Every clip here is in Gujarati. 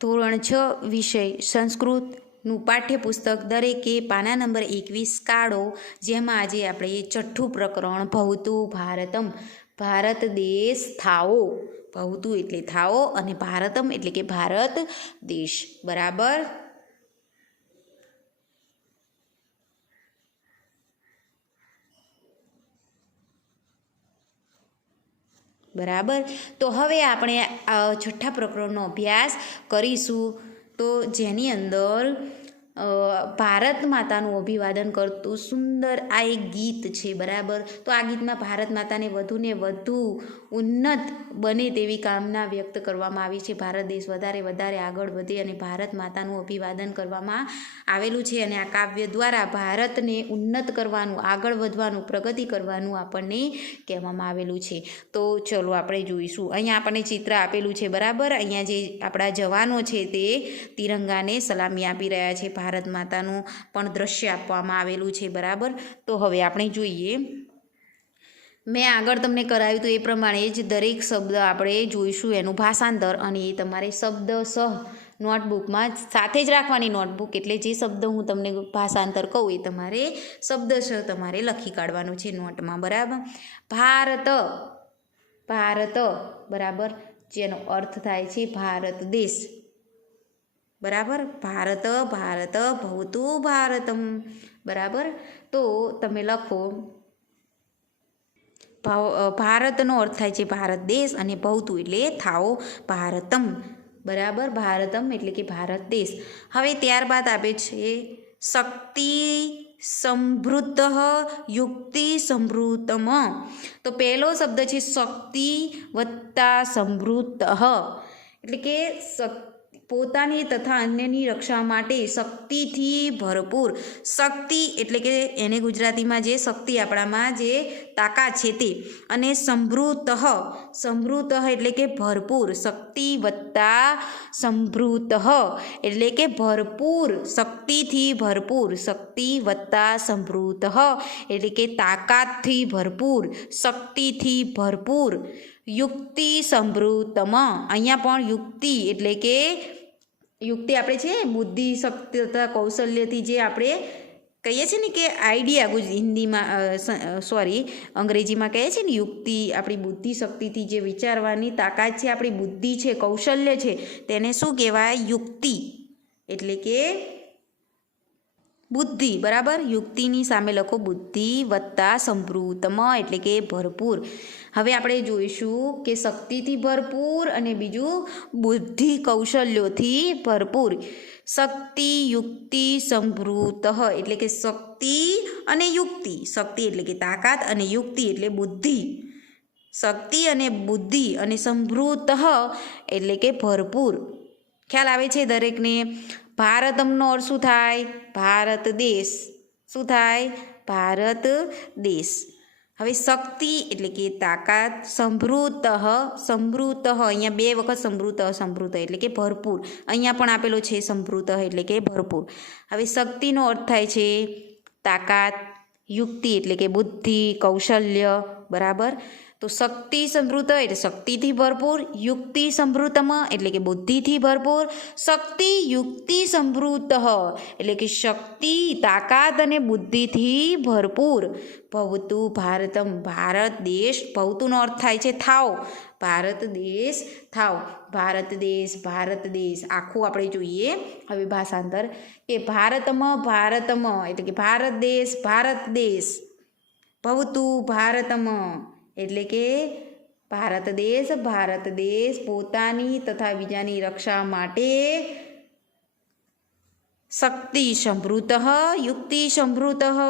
ધોરણ 6 વિષય સંસ્કૃતનું પાઠ્યપુસ્તક દરેકે પાના નંબર 21 કાઢો, જેમાં આજે આપણે છઠ્ઠું પ્રકરણ ભવતું ભારતમ, ભારત દેશ થાઓ. ભવતું એટલે થાઓ અને ભારતમ એટલે કે ભારત દેશ. બરાબર. બરાબર. તો હવે આપણે છઠ્ઠા પ્રકરણનો અભ્યાસ કરીશું. તો જેની અંદર ભારત માતાનું અભિવાદન કરતું સુંદર આ એક ગીત છે. બરાબર. તો આ ગીતમાં ભારત માતાને વધુને વધુ ઉન્નત બને તેવી કામના વ્યક્ત કરવામાં આવી છે. ભારત દેશ વધારે આગળ વધે અને ભારત માતાનું અભિવાદન કરવામાં આવેલું છે. અને આ કાવ્ય દ્વારા ભારતને ઉન્નત કરવાનું, આગળ વધવાનું, પ્રગતિ કરવાનું આપણને કહેવામાં આવેલું છે. તો ચલો આપણે જોઈશું. અહીંયા આપણને ચિત્ર આપેલું છે. બરાબર. અહીંયા જે આપણા જવાનો છે તે તિરંગાને સલામી આપી રહ્યા છે. ભારત માતાનું પણ દ્રશ્ય આપવામાં આવેલું છે. બરાબર. તો હવે આપણે જોઈએ. મેં આગળ તમને કરાવ્યું તો એ પ્રમાણે જ દરેક શબ્દ આપણે જોઈશું, એનું ભાષાંતર, અને એ તમારે શબ્દ સહ નોટબુકમાં સાથે જ રાખવાની નોટબુક. એટલે જે શબ્દ હું તમને ભાષાંતર કહું એ તમારે શબ્દશઃ તમારે લખી કાઢવાનું છે નોટમાં. બરાબર. ભારત, ભારત, બરાબર, જેનો અર્થ થાય છે ભારત દેશ. બરાબર. ભારત, ભારત ભવતું ભારતમ. બરાબર. તો તમે લખો ભારતનો અર્થ થાય છે ભારત દેશ અને ભવતું એટલે થાઓ ભારતમ. બરાબર. ભારતમ એટલે કે ભારત દેશ. હવે ત્યારબાદ આપે છે શક્તિ સમૃદ્ધ યુક્તિ સમૃદ્ધમ. તો પહેલો શબ્દ છે શક્તિ વત્તા સમૃદ્ધ, એટલે કે પોતાની તથા અન્યની રક્ષા માટે શક્તિથી ભરપૂર. શક્તિ એટલે કે એને ગુજરાતીમાં જે શક્તિ આપણામાં જે તાકાત છે તે. અને સમૃદ્ધ, સમૃદ્ધ એટલે કે ભરપૂર. શક્તિ વત્તા સમૃદ્ધ એટલે કે ભરપૂર, શક્તિથી ભરપૂર. શક્તિ વત્તા સમૃદ્ધ એટલે કે તાકાતથી ભરપૂર, શક્તિથી ભરપૂર. યુક્તિ સમૃદ્ધમ. અહીંયા પણ યુક્તિ એટલે કે યુક્તિ આપણે છે બુદ્ધિ, શક્તિ તથા કૌશલ્યથી જે આપણે કહીએ છીએ ને કે આઈડિયા, હિન્દીમાં અંગ્રેજીમાં કહે છે ને યુક્તિ, આપણી બુદ્ધિ શક્તિથી જે વિચારવાની તાકાત છે, આપણી બુદ્ધિ છે, કૌશલ્ય છે, તેને શું કહેવાય? યુક્તિ એટલે કે બુદ્ધિ. બરાબર. યુક્તિની સામે લખો બુદ્ધિ વત્તા સમૃદ્ધમ એટલે કે ભરપૂર. હવે આપણે જોઈશું કે શક્તિથી ભરપૂર અને બીજું બુદ્ધિ કૌશલ્યોથી ભરપૂર. શક્તિ યુક્તિ સમૃદ્ધ એટલે કે શક્તિ અને યુક્તિ. શક્તિ એટલે કે તાકાત અને યુક્તિ એટલે બુદ્ધિ. શક્તિ અને બુદ્ધિ અને સમૃદ્ધ એટલે કે ભરપૂર. ખ્યાલ આવે છે દરેકને? ભારતમનો અર્થ શું થાય? ભારત દેશ. શું થાય? ભારત દેશ. હવે શક્તિ એટલે કે તાકાત, સમૃદ્ધ, સમૃદ્ધ અહીંયા બે વખત સમૃદ્ધ, સમૃદ્ધ એટલે કે ભરપૂર. અહીંયા પણ આપેલો છે સમૃદ્ધ એટલે કે ભરપૂર. હવે શક્તિનો અર્થ થાય છે તાકાત, યુક્તિ એટલે કે બુદ્ધિ, કૌશલ્ય. બરાબર. તો શક્તિ સમૃદ્ધ એટલે શક્તિથી ભરપૂર, યુક્તિ સમૃદ્ધમાં એટલે કે બુદ્ધિથી ભરપૂર, શક્તિ યુક્તિ સમૃદ્ધ એટલે કે શક્તિ, તાકાત અને બુદ્ધિથી ભરપૂર. ભવતું ભારતમ, ભારત દેશ. ભવતુંનો અર્થ થાય છે થાવ. ભારત દેશ થાવ. ભારત દેશ, ભારત દેશ આખું આપણે જોઈએ. હવે ભાષાંતર કે ભારતમાં, ભારતમાં એટલે કે ભારત દેશ, ભારત દેશ. ભવતું ભારતમાં એટલે કે ભારત દેશ પોતાની તથા બીજાની રક્ષા માટે શક્તિ સમૃદ્ધ યુક્તિ સમૃદ્ધ,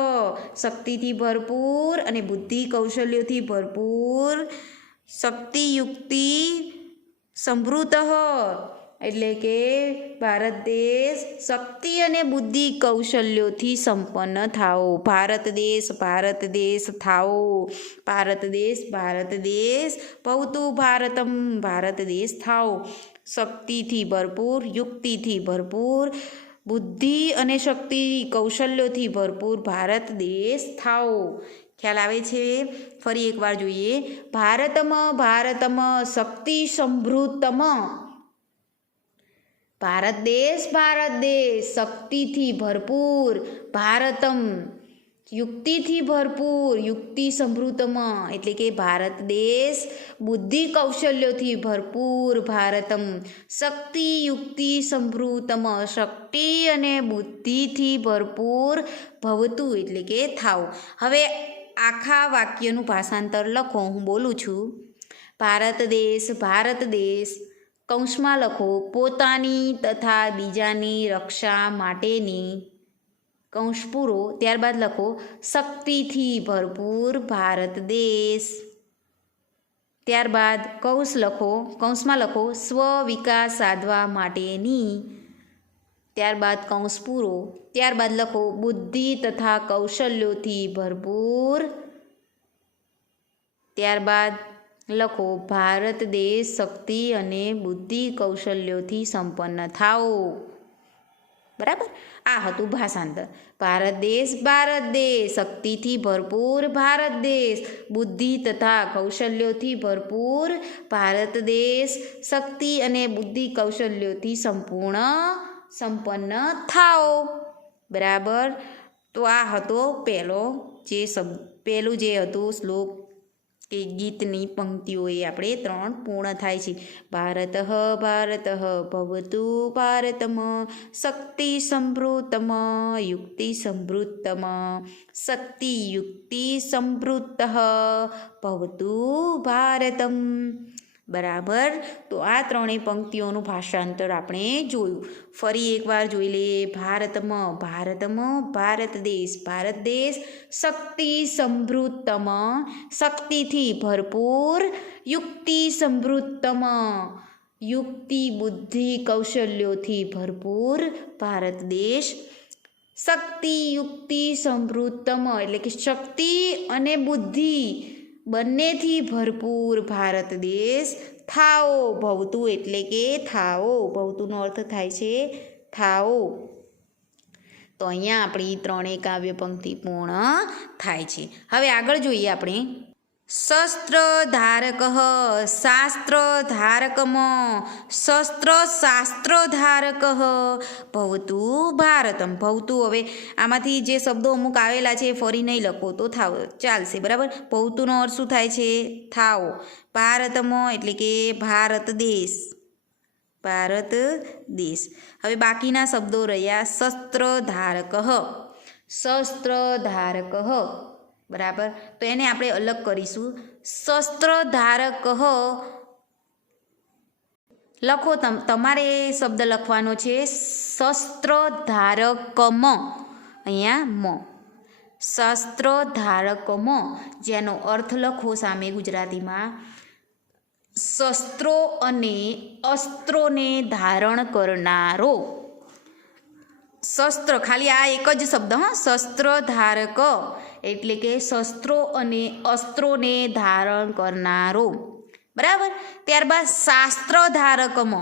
શક્તિથી ભરપૂર અને બુદ્ધિ કૌશલ્યોથી ભરપૂર. શક્તિ યુક્તિ સમૃદ્ધ એટલે કે ભારત દેશ શક્તિ અને બુદ્ધિ કૌશલ્યોથી સંપન્ન થાઓ. ભારત દેશ થાઓ. ભારત દેશ ભવતું ભારતમ, ભારત દેશ થાઓ. શક્તિથી ભરપૂર, યુક્તિથી ભરપૂર, બુદ્ધિ અને શક્તિ કૌશલ્યોથી ભરપૂર ભારત દેશ થાઓ. ખ્યાલ આવે છે? ફરી એકવાર જોઈએ. ભારતમાં શક્તિ સમૃદ્ધમાં ભારત દેશ શક્તિથી ભરપૂર ભારતમ, યુક્તિથી ભરપૂર યુક્તિ સમૃદ્ધમ એટલે કે ભારત દેશ બુદ્ધિ કૌશલ્યોથી ભરપૂર ભારતમ, શક્તિ યુક્તિ સમૃદ્ધમ શક્તિ અને બુદ્ધિથી ભરપૂર ભવતું એટલે કે થાવ. હવે આખા વાક્યનું ભાષાંતર લખો. હું બોલું છું. ભારત દેશ કૌંસમાં લખો પોતાની તથા બીજાની રક્ષા માટેની, કૌંસ પૂરો, ત્યારબાદ લખો શક્તિથી ભરપૂર ભારત દેશ, ત્યારબાદ કૌંસમાં લખો સ્વ વિકાસ સાધવા માટેની, ત્યારબાદ કૌંસ પૂરો, ત્યારબાદ લખો બુદ્ધિ તથા કૌશલ્યોથી ભરપૂર, ત્યારબાદ લખો ભારત દેશ શક્તિ અને બુદ્ધિ કૌશલ્યોથી સંપન્ન થાઓ. બરાબર. આ હતું ભાષાંતર. ભારત દેશ શક્તિથી ભરપૂર ભારત દેશ, બુદ્ધિ તથા કૌશલ્યોથી ભરપૂર ભારત દેશ, શક્તિ અને બુદ્ધિ કૌશલ્યોથી સંપન્ન થાઓ. બરાબર. તો આ હતો પહેલું જે હતું શ્લોક કે ગીતની પંક્તિઓ એ આપણે 3 પૂર્ણ થાય છે. ભારત ભવતુ ભારતમ, શક્તિ સમૃદ્ધમ યુક્તિ સમૃદ્ધમ, શક્તિ યુક્તિ સમૃદ્ધ ભવતુ ભારતમ. બરાબર. તો આ 3 પંક્તિઓનું ભાષાંતર આપણે જોયું. ફરી એકવાર જોઈ લઈએ. ભારત દેશ શક્તિ સમૃદ્ધમ શક્તિથી ભરપૂર, યુક્તિ સમૃદ્ધમ યુક્તિ બુદ્ધિ કૌશલ્યોથી ભરપૂર ભારત દેશ, શક્તિ યુક્તિ સમૃદ્ધમ એટલે કે શક્તિ અને બુદ્ધિ બંનેથી ભરપૂર ભારત દેશ, થાઓ ભવતું એટલે કે થાઓ, ભવતુંનો અર્થ થાય છે થાઓ. તો અહીંયા આપણી 3 કાવ્ય પંક્તિ પૂર્ણ થાય છે. હવે આગળ જોઈએ આપણે. શસ્ત્રધારક શાસ્ત્રધારકમ, શાસ્ત્રધારક ભવતુ ભારતમ. ભવતું, હવે આમાંથી જે શબ્દો અમુક આવેલા છે ફરી નહીં લખો તો ચાલશે. બરાબર. ભવતુંનો અર્થ શું થાય છે? થાઓ. ભારતમ એટલે કે ભારત દેશ. હવે બાકીના શબ્દો રહ્યા શસ્ત્રધારક. બરાબર. તો એને આપણે અલગ કરીશું. શસ્ત્રધારક લખો. તમારે શબ્દ લખવાનો છે શસ્ત્રધારકમ, અહીંયા શસ્ત્રધારકમ, જેનો અર્થ લખો સામે ગુજરાતીમાં શસ્ત્રો અને અસ્ત્રોને ધારણ કરનારો. શસ્ત્ર ખાલી આ એક જ શબ્દ, શસ્ત્રધારક એટલે કે શસ્ત્રો અને અસ્ત્રોને ધારણ કરનારો. બરાબર. ત્યારબાદ શાસ્ત્રધારકમ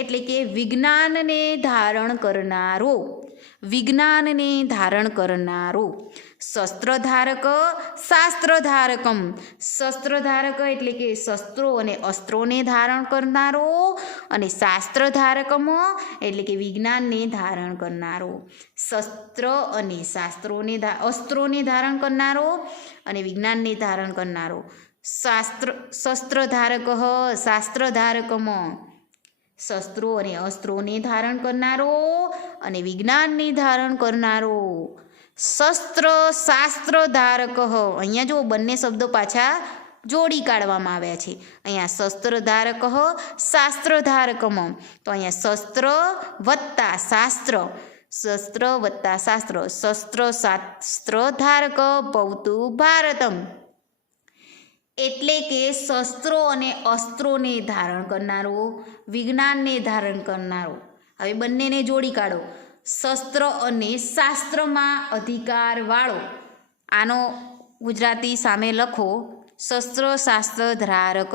એટલે કે વિજ્ઞાનને ધારણ કરનારો. શસ્ત્રધારક શાસ્ત્રધારકમ, શસ્ત્રધારક એટલે કે શસ્ત્રો અને અસ્ત્રોને ધારણ કરનારો, અને શાસ્ત્રધારકમ એટલે કે વિજ્ઞાનને ધારણ કરનારો. શસ્ત્ર અને અસ્ત્રોને ધારણ કરનારો અને વિજ્ઞાનને ધારણ કરનારો. શસ્ત્રધારક શાસ્ત્રધારકમ, શસ્ત્રો અને અસ્ત્રોને ધારણ કરનારો અને વિજ્ઞાનને ધારણ કરનારો. શાસ્ત્રધારક, અહીંયા જો બંને શબ્દો પાછા જોડી કાઢવામાં આવ્યા છે. અહીંયા શસ્ત્રધારક શાસ્ત્રધારકમ, તો અહીંયા શસ્ત્ર વત્તા શાસ્ત્ર, શાસ્ત્રધારક ભવતુ ભારતમ એટલે કે શસ્ત્રો અને અસ્ત્રોને ધારણ કરનારો, વિજ્ઞાનને ધારણ કરનારો. હવે બંનેને જોડી કાઢો. શસ્ત્ર અને શાસ્ત્રમાં અધિકારવાળો. આનો ગુજરાતી સામે લખો શાસ્ત્રધારક,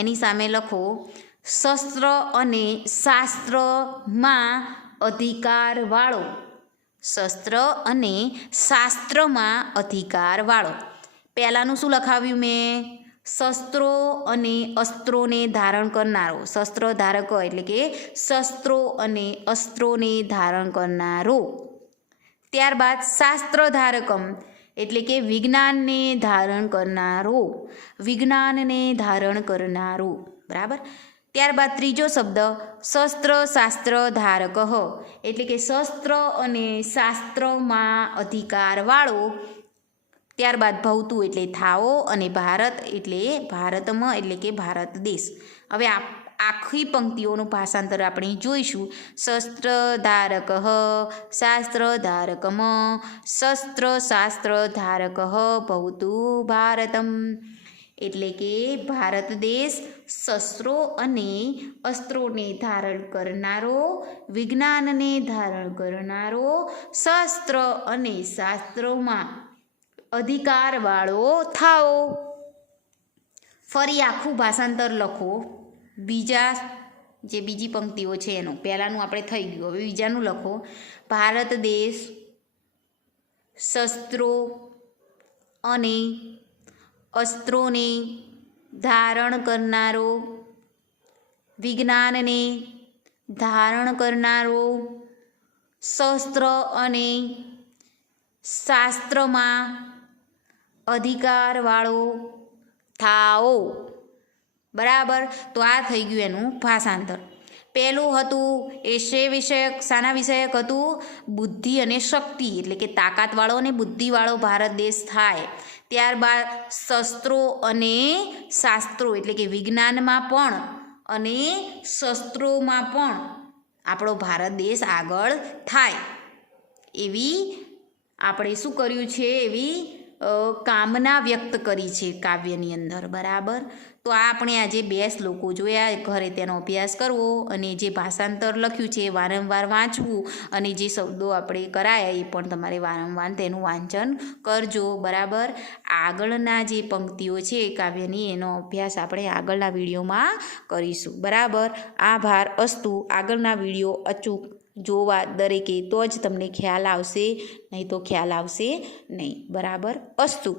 એની સામે લખો શસ્ત્ર અને શાસ્ત્રમાં અધિકારવાળો. શસ્ત્ર અને શાસ્ત્રમાં અધિકારવાળો. પહેલાંનું શું લખાવ્યું મેં? શસ્ત્રો અને અસ્ત્રોને ધારણ કરનારો, શસ્ત્ર ધારક એટલે કે શસ્ત્રો અને અસ્ત્રોને ધારણ કરનારો. ત્યારબાદ શાસ્ત્ર ધારકમ એટલે કે વિજ્ઞાનને ધારણ કરનારો, વિજ્ઞાનને ધારણ કરનારો. બરાબર. ત્યારબાદ ત્રીજો શબ્દ શસ્ત્ર શાસ્ત્ર ધારક એટલે કે શસ્ત્ર અને શાસ્ત્રમાં અધિકારવાળો. ત્યારબાદ ભવતું એટલે થાઓ અને ભારત એટલે ભારતમાં એટલે કે ભારત દેશ. હવે આખી પંક્તિઓનું ભાષાંતર આપણે જોઈશું. શસ્ત્ર ધારક શાસ્ત્ર ધારકમ શસ્ત્ર શાસ્ત્ર ધારક ભવતું ભારતમ એટલે કે ભારત દેશ શસ્ત્રો અને અસ્ત્રોને ધારણ કરનારો, વિજ્ઞાનને ધારણ કરનારો, શસ્ત્ર અને શાસ્ત્રોમાં અધિકારવાળો થાઓ. ફરી આખું ભાષાંતર લખો. બીજી પંક્તિઓ છે એનું, પહેલાંનું આપણે થઈ ગયું, હવે બીજાનું લખો. ભારત દેશ શસ્ત્રો અને અસ્ત્રોને ધારણ કરનારો, વિજ્ઞાનને ધારણ કરનારો, શસ્ત્ર અને શાસ્ત્રમાં અધિકારવાળો થાઓ. બરાબર. તો આ થઈ ગયું એનું ભાષાંતર. પહેલું હતું એશે વિષયક, શાના વિષયક હતું? બુદ્ધિ અને શક્તિ એટલે કે તાકાતવાળો અને બુદ્ધિવાળો ભારત દેશ થાય. ત્યારબાદ શસ્ત્રો અને શાસ્ત્રો એટલે કે વિજ્ઞાનમાં પણ અને શસ્ત્રોમાં પણ આપણો ભારત દેશ આગળ થાય એવી આપણે શું કર્યું છે, એવી કામના વ્યક્ત કરી છે કાવ્યની અંદર. બરાબર. તો આ આપણે આજે 2 શ્લોકો જોયા. ઘરે તેનો અભ્યાસ કરવો અને જે ભાષાંતર લખ્યું છે એ વારંવાર વાંચવું અને જે શબ્દો આપણે કરાયા એ પણ તમારે વારંવાર તેનું વાંચન કરજો. બરાબર. આગળના જે પંક્તિઓ છે કાવ્યની એનો અભ્યાસ આપણે આગળના વિડીયોમાં કરીશું. બરાબર. આભાર. અસ્તુ. આગળના વિડીયો અચૂક જોવા દરેકે, તો જ તમને ખ્યાલ આવશે, નહીં તો ખ્યાલ આવશે નહીં. બરાબર. અસ્તુ.